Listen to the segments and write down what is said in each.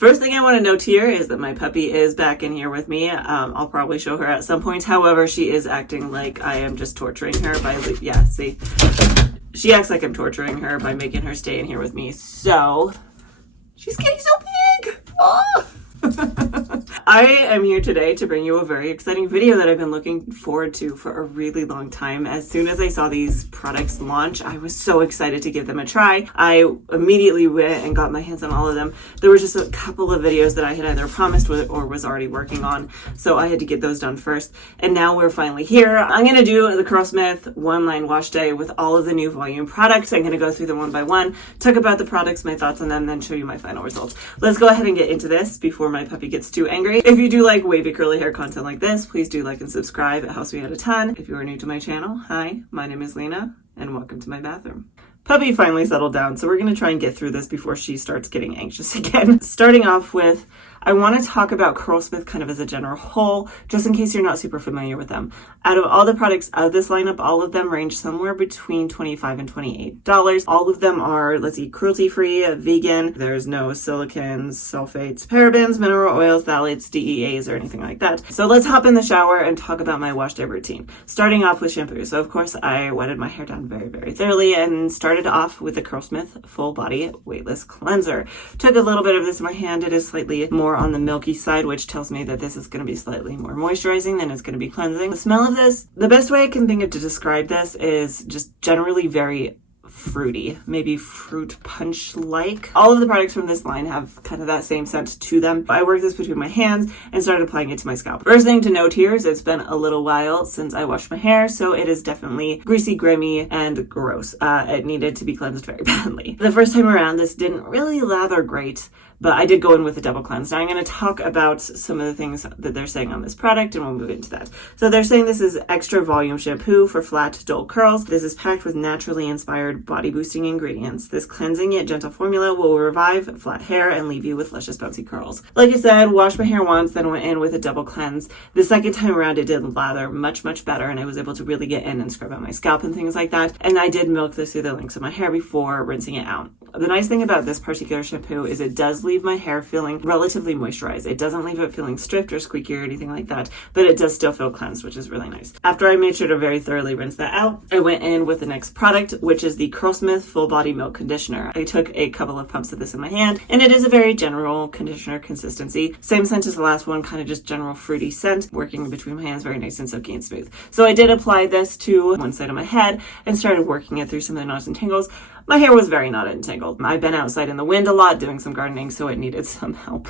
First thing I want to note here is that my puppy is back in here with me. I'll probably show her at some point. However, she is acting like I am just torturing her by, yeah, see? She acts like I'm torturing her by making her stay in here with me. So, she's getting so big! Oh! I am here today to bring you a very exciting video that I've been looking forward to for a really long time. As soon as I saw these products launch, I was so excited to give them a try. I immediately went and got my hands on all of them. There were just a couple of videos that I had either promised with or was already working on, so I had to get those done first. And now we're finally here. I'm going to do the Curlsmith Volume Line wash day with all of the new volume products. I'm going to go through them one by one, talk about the products, my thoughts on them, then show you my final results. Let's go ahead and get into this before my puppy gets too angry. If you do like wavy curly hair content like this, please do like and subscribe. It helps me out a ton. If you are new to my channel, hi, my name is Lena and welcome to my bathroom. Puppy finally settled down, so we're going to try and get through this before she starts getting anxious again. Starting off with, I want to talk about Curlsmith kind of as a general whole, just in case you're not super familiar with them. Out of all the products of this lineup, all of them range somewhere between $25 and $28. All of them are, let's see, cruelty-free, vegan. There's no silicons, sulfates, parabens, mineral oils, phthalates, DEAs, or anything like that. So let's hop in the shower and talk about my wash day routine. Starting off with shampoo. So of course, I wetted my hair down very, very thoroughly and started off with the Curlsmith Full Body Weightless Cleanser. Took a little bit of this in my hand. It is slightly more on the milky side, which tells me that this is going to be slightly more moisturizing than it's going to be cleansing. The smell of this, the best way I can think of to describe this is just generally very fruity, maybe fruit punch like. All of the products from this line have kind of that same scent to them. I worked this between my hands and started applying it to my scalp. First thing to note here is it's been a little while since I washed my hair, so it is definitely greasy, grimy, and gross. It needed to be cleansed very badly. The first time around, this didn't really lather great, but I did go in with a double cleanse. Now I'm going to talk about some of the things that they're saying on this product and we'll move into that. So they're saying this is extra volume shampoo for flat, dull curls. This is packed with naturally inspired body boosting ingredients. This cleansing yet gentle formula will revive flat hair and leave you with luscious bouncy curls. Like I said, washed my hair once, then went in with a double cleanse. The second time around it did lather much, much better and I was able to really get in and scrub out my scalp and things like that. And I did milk this through the links of my hair before rinsing it out. The nice thing about this particular shampoo is it does leave my hair feeling relatively moisturized. It doesn't leave it feeling stripped or squeaky or anything like that, but it does still feel cleansed, which is really nice. After I made sure to very thoroughly rinse that out, I went in with the next product, which is the Curlsmith Full Body Milk Conditioner. I took a couple of pumps of this in my hand, and it is a very general conditioner consistency. Same scent as the last one, kind of just general fruity scent, working between my hands, very nice and silky and smooth. So I did apply this to one side of my head and started working it through some of the knots and tangles. My hair was very not entangled. I've been outside in the wind a lot doing some gardening, so it needed some help.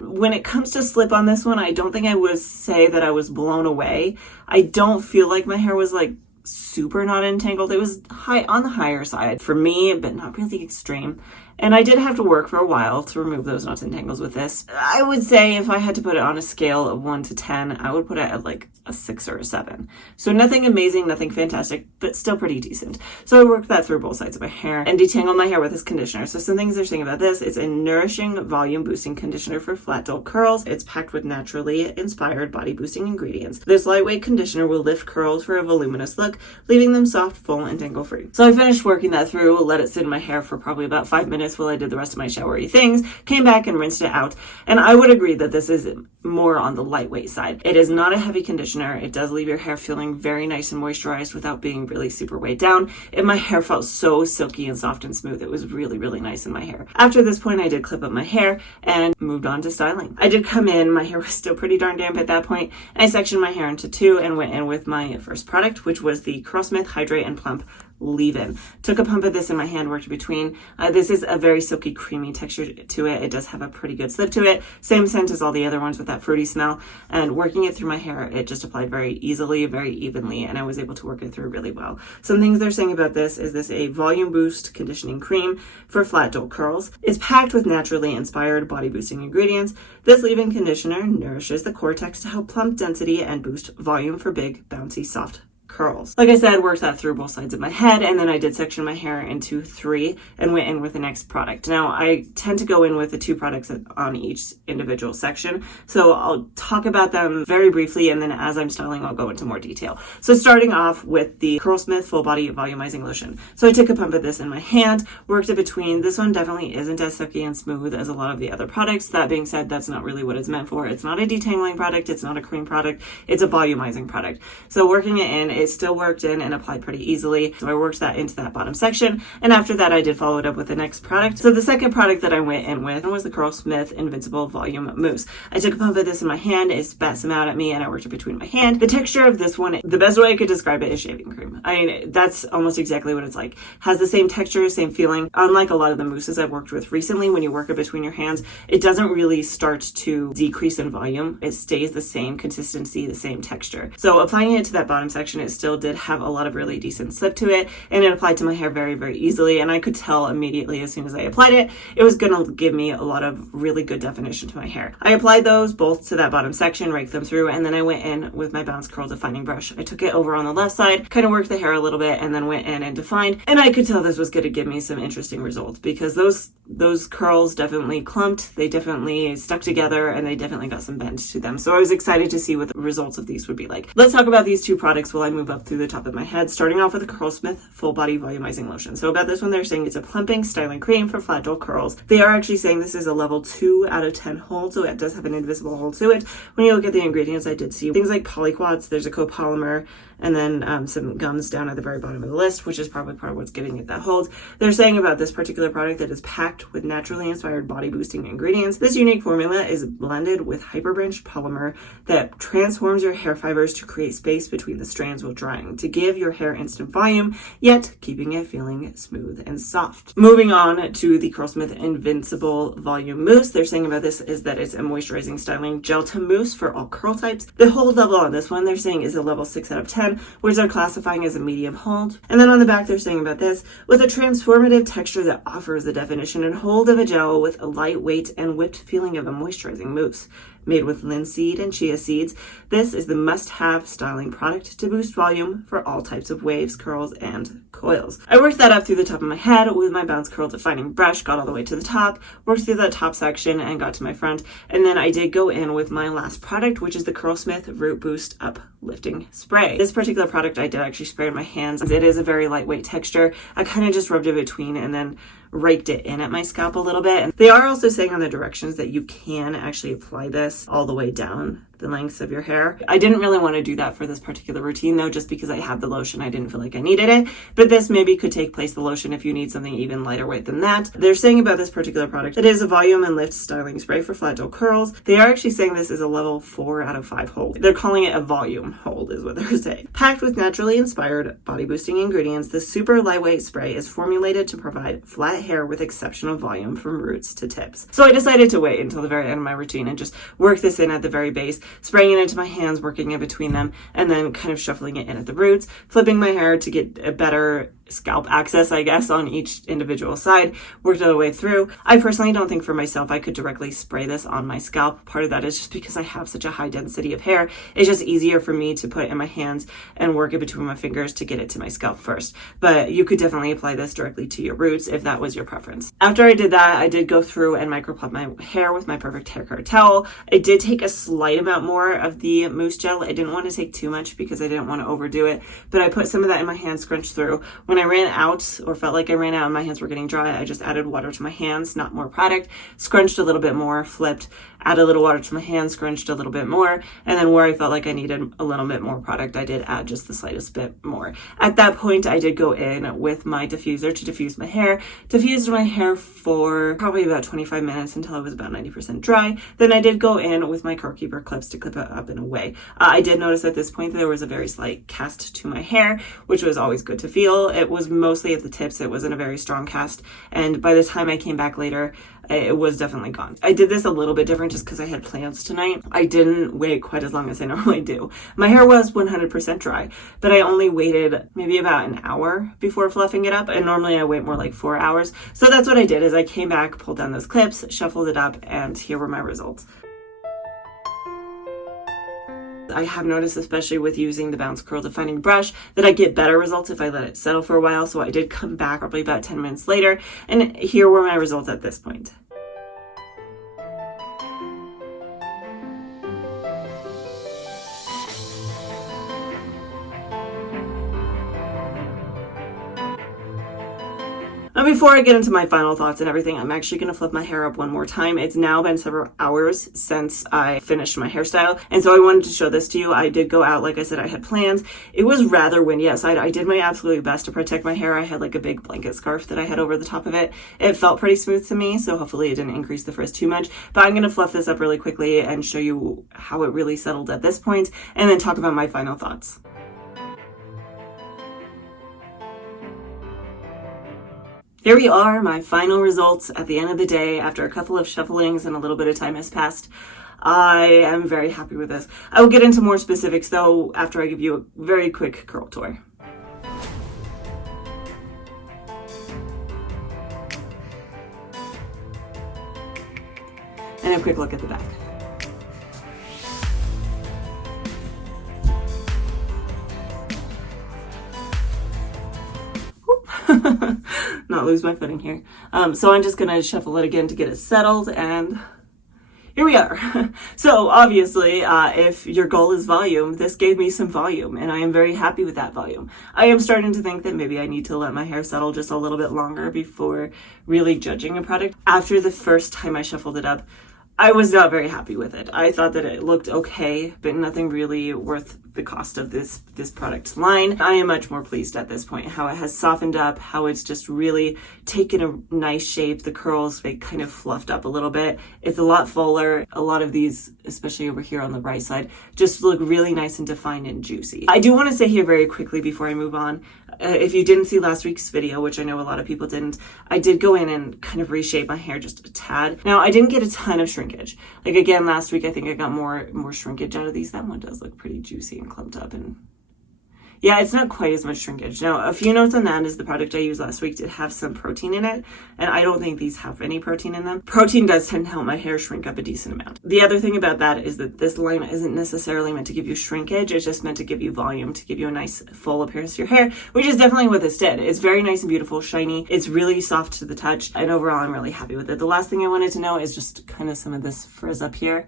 When it comes to slip on this one, I don't think I would say that I was blown away. I don't feel like my hair was like super not entangled. It was high on the higher side for me, but not really extreme. And I did have to work for a while to remove those knots and tangles with this. I would say if I had to put it on a scale of 1 to 10, I would put it at like a 6 or a 7. So nothing amazing, nothing fantastic, but still pretty decent. So I worked that through both sides of my hair and detangled my hair with this conditioner. So some things they're saying about this, it's a nourishing volume boosting conditioner for flat dull curls. It's packed with naturally inspired body boosting ingredients. This lightweight conditioner will lift curls for a voluminous look, leaving them soft, full, and tangle free. So I finished working that through, let it sit in my hair for probably about 5 minutes while I did the rest of my showery things, came back and rinsed it out. And I would agree that this is more on the lightweight side. It is not a heavy conditioner. It does leave your hair feeling very nice and moisturized without being really super weighed down. And my hair felt so silky and soft and smooth. It was really, really nice in my hair. After this point, I did clip up my hair and moved on to styling. I did come in, my hair was still pretty darn damp at that point. I sectioned my hair into two and went in with my first product, which was the Curlsmith Hydrate and Plump leave-in. Took a pump of this in my hand, worked between. This is a very silky, creamy texture to it. It does have a pretty good slip to it. Same scent as all the other ones with that fruity smell. And working it through my hair, it just applied very easily, very evenly, and I was able to work it through really well. Some things they're saying about this is this a volume boost conditioning cream for flat dull curls. It's packed with naturally inspired body boosting ingredients. This leave-in conditioner nourishes the cortex to help plump density and boost volume for big, bouncy, soft curls. Like I said, worked that through both sides of my head, and then I did section my hair into 3 and went in with the next product. Now, I tend to go in with the 2 products on each individual section, so I'll talk about them very briefly, and then as I'm styling, I'll go into more detail. So starting off with the Curlsmith Full Body Volumizing Lotion. So I took a pump of this in my hand, worked it between. This one definitely isn't as silky and smooth as a lot of the other products. That being said, that's not really what it's meant for. It's not a detangling product, it's not a cream product, it's a volumizing product. So working it in, it still worked in and applied pretty easily. So I worked that into that bottom section, and after that I did follow it up with the next product. So the second product that I went in with was the Curlsmith Invincible Volume Mousse. I took a pump of this in my hand, it spat some out at me, and I worked it between my hand. The texture of this one, the best way I could describe it is shaving cream. I mean, that's almost exactly what it's like. Has the same texture, same feeling. Unlike a lot of the mousses I've worked with recently, when you work it between your hands, it doesn't really start to decrease in volume. It stays the same consistency, the same texture. So applying it to that bottom section, it still did have a lot of really decent slip to it, and it applied to my hair very, very easily, and I could tell immediately as soon as I applied it, it was going to give me a lot of really good definition to my hair. I applied those both to that bottom section, raked them through, and then I went in with my bounce curl defining brush. I took it over on the left side, kind of worked the hair a little bit, and then went in and defined, and I could tell this was going to give me some interesting results because those curls definitely clumped, they definitely stuck together, and they definitely got some bend to them. So I was excited to see what the results of these would be like. Let's talk about these 2 products while I move up through the top of my head, starting off with the Curlsmith Full Body Volumizing Lotion. So about this one, they're saying it's a plumping styling cream for flat dull curls. They are actually saying this is a level 2 out of 10 hold, so it does have an invisible hold to it. When you look at the ingredients, I did see things like polyquats, there's a copolymer, and then some gums down at the very bottom of the list, which is probably part of what's giving it that hold. They're saying about this particular product that is packed with naturally inspired body boosting ingredients. This unique formula is blended with hyperbranched polymer that transforms your hair fibers to create space between the strands while drying, to give your hair instant volume, yet keeping it feeling smooth and soft. Moving on to the Curlsmith Invincible Volume Mousse, they're saying about this is that it's a moisturizing styling gel to mousse for all curl types. The hold level on this one, they're saying is a level 6 out of 10, which they're classifying as a medium hold. And then on the back, they're saying about this, with a transformative texture that offers the definition and hold of a gel with a lightweight and whipped feeling of a moisturizing mousse. Made with linseed and chia seeds, this is the must-have styling product to boost volume for all types of waves, curls, and coils. I worked that up through the top of my head with my bounce curl defining brush, got all the way to the top, worked through that top section and got to my front, and then I did go in with my last product, which is the Curlsmith Root Boost Uplifting Spray. This particular product I did actually spray in my hands. It is a very lightweight texture. I kind of just rubbed it between and then raked it in at my scalp a little bit. And they are also saying on the directions that you can actually apply this all the way down the lengths of your hair. I didn't really want to do that for this particular routine though, just because I have the lotion. I didn't feel like I needed it, but this maybe could take place the lotion if you need something even lighter weight than that. They're saying about this particular product, it is a volume and lift styling spray for flat dull curls. They are actually saying this is a level 4 out of 5 hold. They're calling it a volume hold is what they're saying. Packed with naturally inspired body boosting ingredients, this super lightweight spray is formulated to provide flat hair with exceptional volume from roots to tips. So I decided to wait until the very end of my routine and just work this in at the very base, spraying it into my hands, working in between them, and then kind of shuffling it in at the roots, flipping my hair to get a better scalp access, I guess, on each individual side, worked it all the way through. I personally don't think for myself I could directly spray this on my scalp. Part of that is just because I have such a high density of hair. It's just easier for me to put it in my hands and work it between my fingers to get it to my scalp first. But you could definitely apply this directly to your roots if that was your preference. After I did that, I did go through and microplot my hair with my perfect hair care towel. I did take a slight amount more of the mousse gel. I didn't want to take too much because I didn't want to overdo it, but I put some of that in my hand, scrunched through. When I ran out or felt like I ran out and my hands were getting dry, I just added water to my hands, not more product, scrunched a little bit more, flipped, added a little water to my hands, scrunched a little bit more, and then where I felt like I needed a little bit more product, I did add just the slightest bit more. At that point, I did go in with my diffuser to diffuse my hair, diffused my hair for probably about 25 minutes until it was about 90% dry. Then I did go in with my curl keeper clips to clip it up and away. I did notice at this point that there was a very slight cast to my hair, which was always good to feel. It was mostly at the tips. It wasn't a very strong cast, and by the time I came back later, it was definitely gone. I did this a little bit different just because I had plans tonight. I didn't wait quite as long as I normally do. My hair was 100% dry, but I only waited maybe about an hour before fluffing it up, and normally I wait more like 4 hours. So that's what I did, is I came back, pulled down those clips, shuffled it up, and here were my results. I have noticed, especially with using the Bounce Curl Defining Brush, that I get better results if I let it settle for a while. So I did come back probably about 10 minutes later, and here were my results at this point. Now, before I get into my final thoughts and everything, I'm actually going to flip my hair up one more time. It's now been several hours since I finished my hairstyle, and so I wanted to show this to you. I did go out, like I said, I had plans. It was rather windy outside. I did my absolute best to protect my hair. I had like a big blanket scarf that I had over the top of it. It felt pretty smooth to me, so hopefully it didn't increase the frizz too much. But I'm going to fluff this up really quickly and show you how it really settled at this point, and then talk about my final thoughts. Here we are, my final results at the end of the day after a couple of shufflings and a little bit of time has passed. I am very happy with this. I will get into more specifics though after I give you a very quick curl tour. And a quick look at the back. Not lose my footing here. So I'm just gonna shuffle it again to get it settled, and here we are. So obviously, if your goal is volume, this gave me some volume, and I am very happy with that volume. I am starting to think that maybe I need to let my hair settle just a little bit longer before really judging a product. After the first time I shuffled it up, I was not very happy with it. I thought that it looked okay, but nothing really worth the cost of this product line. I am much more pleased at this point how it has softened up, how it's just really taken a nice shape. The curls, they kind of fluffed up a little bit. It's a lot fuller. A lot of these, especially over here on the right side, just look really nice and defined and juicy. I do want to say here very quickly before I move on, if you didn't see last week's video, which I know a lot of people didn't, I did go in and kind of reshape my hair just a tad. Now, I didn't get a ton of shrinkage. Like again, last week, I think I got more shrinkage out of these. That one does look pretty juicy and clumped up, and yeah, it's not quite as much shrinkage. Now, a few notes on that is the product I used last week did have some protein in it, and I don't think these have any protein in them. Protein does tend to help my hair shrink up a decent amount. The other thing about that is that this line isn't necessarily meant to give you shrinkage. It's just meant to give you volume, to give you a nice full appearance to your hair, which is definitely what this did. It's very nice and beautiful, shiny. It's really soft to the touch, and overall, I'm really happy with it. The last thing I wanted to know is just kind of some of this frizz up here.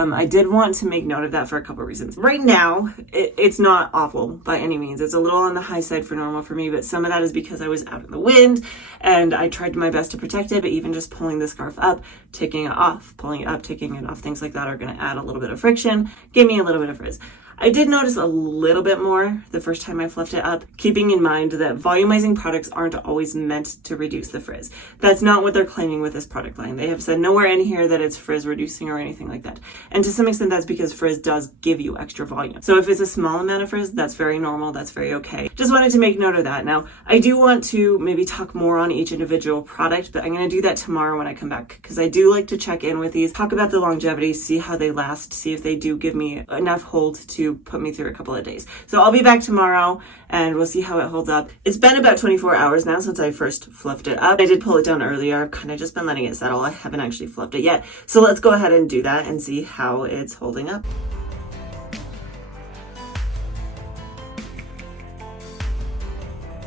I did want to make note of that for a couple of reasons. Right now, it's not awful by any means. It's a little on the high side for normal for me, but some of that is because I was out in the wind and I tried my best to protect it, but even just pulling the scarf up, taking it off, pulling it up, taking it off, things like that are going to add a little bit of friction, give me a little bit of frizz. I did notice a little bit more the first time I fluffed it up, keeping in mind that volumizing products aren't always meant to reduce the frizz. That's not what they're claiming with this product line. They have said nowhere in here that it's frizz reducing or anything like that. And to some extent, that's because frizz does give you extra volume. So if it's a small amount of frizz, that's very normal. That's very okay. Just wanted to make note of that. Now, I do want to maybe talk more on each individual product, but I'm going to do that tomorrow when I come back because I do like to check in with these, talk about the longevity, see how they last, see if they do give me enough hold to put me through a couple of days. So I'll be back tomorrow and we'll see how it holds up. It's been about 24 hours now since I first fluffed it up. I did pull it down earlier. I've kind of just been letting it settle. I haven't actually fluffed it yet. So let's go ahead and do that and see how it's holding up.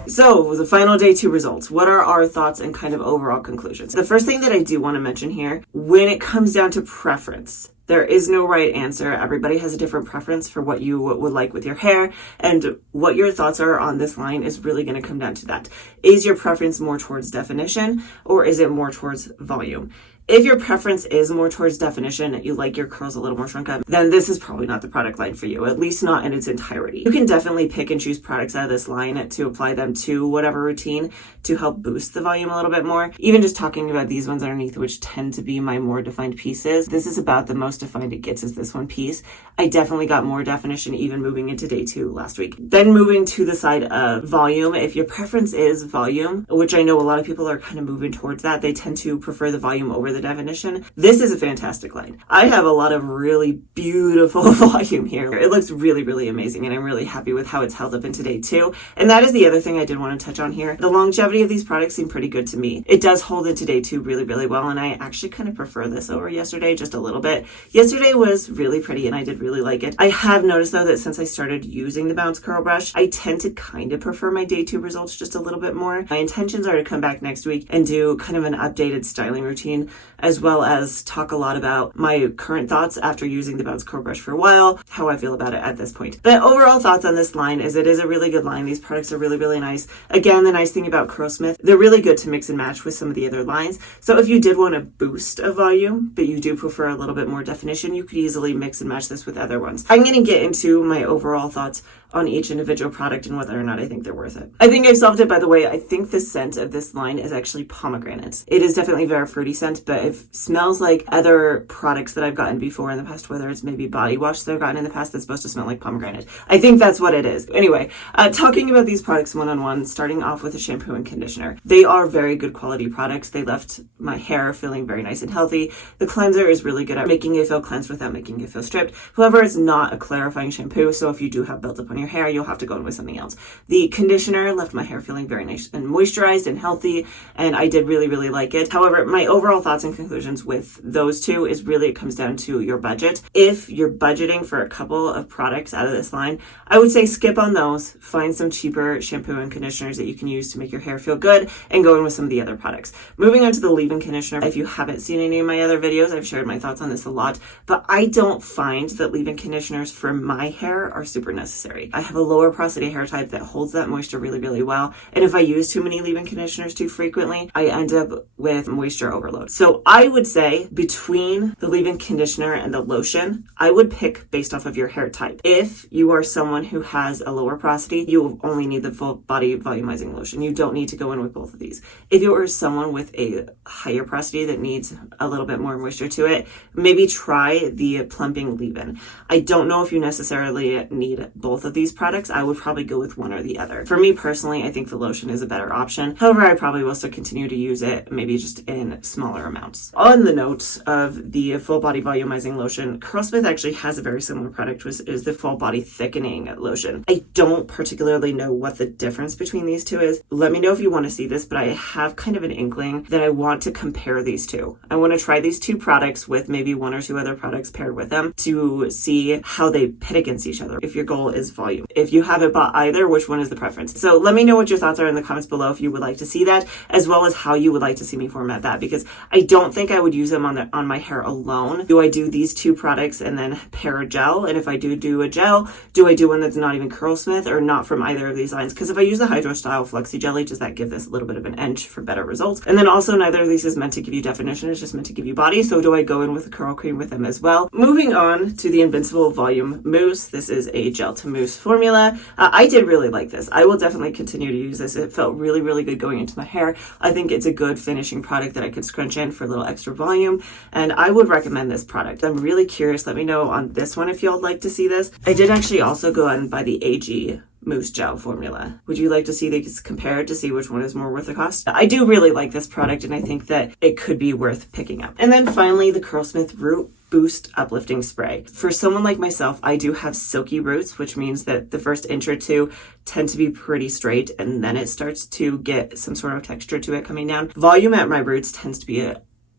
So the final day 2 results. What are our thoughts and kind of overall conclusions? The first thing that I do want to mention here, when it comes down to preference, there is no right answer. Everybody has a different preference for what you would like with your hair, and what your thoughts are on this line is really going to come down to that. Is your preference more towards definition or is it more towards volume? If your preference is more towards definition, you like your curls a little more shrunk up, then this is probably not the product line for you, at least not in its entirety. You can definitely pick and choose products out of this line to apply them to whatever routine to help boost the volume a little bit more. Even just talking about these ones underneath, which tend to be my more defined pieces, this is about the most defined it gets is this one piece. I definitely got more definition even moving into day 2 last week. Then moving to the side of volume, if your preference is volume, which I know a lot of people are kind of moving towards that, they tend to prefer the volume over the the definition, this is a fantastic line. I have a lot of really beautiful volume here. It looks really, really amazing, and I'm really happy with how it's held up in today too. And that is the other thing I did want to touch on here. The longevity of these products seem pretty good to me. It does hold in today too really, really well, and I actually kind of prefer this over yesterday just a little bit. Yesterday was really pretty and I did really like it. I have noticed though that since I started using the Bounce Curl Brush, I tend to kind of prefer my day 2 results just a little bit more. My intentions are to come back next week and do kind of an updated styling routine, as well as talk a lot about my current thoughts after using the Bounce Curl Brush for a while, how I feel about it at this point. But overall thoughts on this line is it is a really good line. These products are really, really nice. Again, the nice thing about Curlsmith, they're really good to mix and match with some of the other lines. So if you did want a boost of volume, but you do prefer a little bit more definition, you could easily mix and match this with other ones. I'm going to get into my overall thoughts on each individual product and whether or not I think they're worth it. I think I've solved it, by the way. I think the scent of this line is actually pomegranate. It is definitely a very fruity scent, but it smells like other products that I've gotten before in the past, whether it's maybe body wash that I've gotten in the past that's supposed to smell like pomegranate. I think that's what it is. Anyway, talking about these products one-on-one, starting off with a shampoo and conditioner. They are very good quality products. They left my hair feeling very nice and healthy. The cleanser is really good at making it feel cleansed without making it feel stripped. However, it's not a clarifying shampoo, so if you do have buildup on your hair, you'll have to go in with something else. The conditioner left my hair feeling very nice and moisturized and healthy, and I did really, really like it. However, my overall thoughts and conclusions with those two is really it comes down to your budget. If you're budgeting for a couple of products out of this line, I would say skip on those, find some cheaper shampoo and conditioners that you can use to make your hair feel good, and go in with some of the other products. Moving on to the leave-in conditioner, if you haven't seen any of my other videos, I've shared my thoughts on this a lot, but I don't find that leave-in conditioners for my hair are super necessary. I have a lower porosity hair type that holds that moisture really, really well. And if I use too many leave-in conditioners too frequently, I end up with moisture overload. So I would say between the leave-in conditioner and the lotion, I would pick based off of your hair type. If you are someone who has a lower porosity, you only need the full body volumizing lotion. You don't need to go in with both of these. If you are someone with a higher porosity that needs a little bit more moisture to it, maybe try the plumping leave-in. I don't know if you necessarily need both of these products. I would probably go with one or the other. For me personally, I think the lotion is a better option. However, I probably will still continue to use it, maybe just in smaller amounts. On the note of the full body volumizing lotion, Curlsmith actually has a very similar product, which is the full body thickening lotion. I don't particularly know what the difference between these two is. Let me know if you want to see this, but I have kind of an inkling that I want to compare these two. I want to try these two products with maybe one or two other products paired with them to see how they pit against each other if your goal is volume. If you haven't bought either, which one is the preference? So let me know what your thoughts are in the comments below if you would like to see that, as well as how you would like to see me format that, because I don't think I would use them on my hair alone. Do I do these two products and then pair a gel? And if I do a gel, do I do one that's not even Curlsmith or not from either of these lines? Because if I use the Hydro Style Flexi Jelly, does that give this a little bit of an edge for better results? And then also neither of these is meant to give you definition, it's just meant to give you body. So do I go in with a curl cream with them as well? Moving on to the Invincible Volume Mousse. This is a gel to mousse formula. I did really like this. I will definitely continue to use this. It felt really, really good going into my hair. I think it's a good finishing product that I could scrunch in for a little extra volume, and I would recommend this product. I'm really curious. Let me know on this one if y'all like to see this. I did actually also go out and buy the AG Mousse Gel formula. Would you like to see these compared to see which one is more worth the cost? I do really like this product, and I think that it could be worth picking up. And then finally, the Curlsmith Root Boost Uplifting Spray. For someone like myself, I do have silky roots, which means that the first inch or two tend to be pretty straight, and then it starts to get some sort of texture to it coming down. Volume at my roots tends to be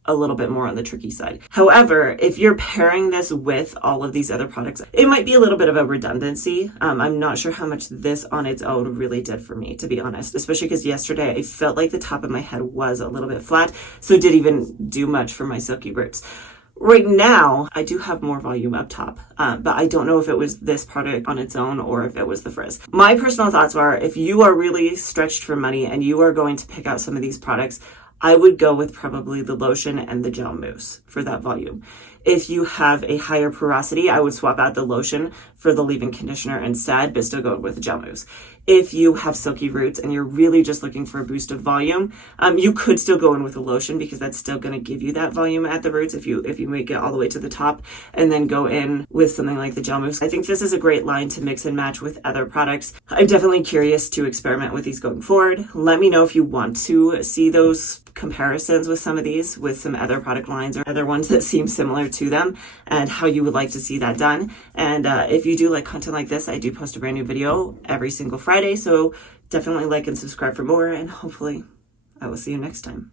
a little bit more on the tricky side. However, if you're pairing this with all of these other products, it might be a little bit of a redundancy. I'm not sure how much this on its own really did for me, to be honest, especially because yesterday I felt like the top of my head was a little bit flat, so it didn't even do much for my silky roots. Right now, I do have more volume up top, but I don't know if it was this product on its own or if it was the frizz. My personal thoughts are, if you are really stretched for money and you are going to pick out some of these products, I would go with probably the lotion and the gel mousse for that volume. If you have a higher porosity, I would swap out the lotion for the leave-in conditioner instead, but still go with the gel mousse. If you have silky roots and you're really just looking for a boost of volume, you could still go in with a lotion because that's still going to give you that volume at the roots if you make it all the way to the top, and then go in with something like the gel mousse. I think this is a great line to mix and match with other products. I'm definitely curious to experiment with these going forward. Let me know if you want to see those comparisons with some of these with some other product lines or other ones that seem similar to them, and how you would like to see that done. And if you do like content like this, I do post a brand new video every single Friday, so definitely like and subscribe for more, and hopefully I will see you next time.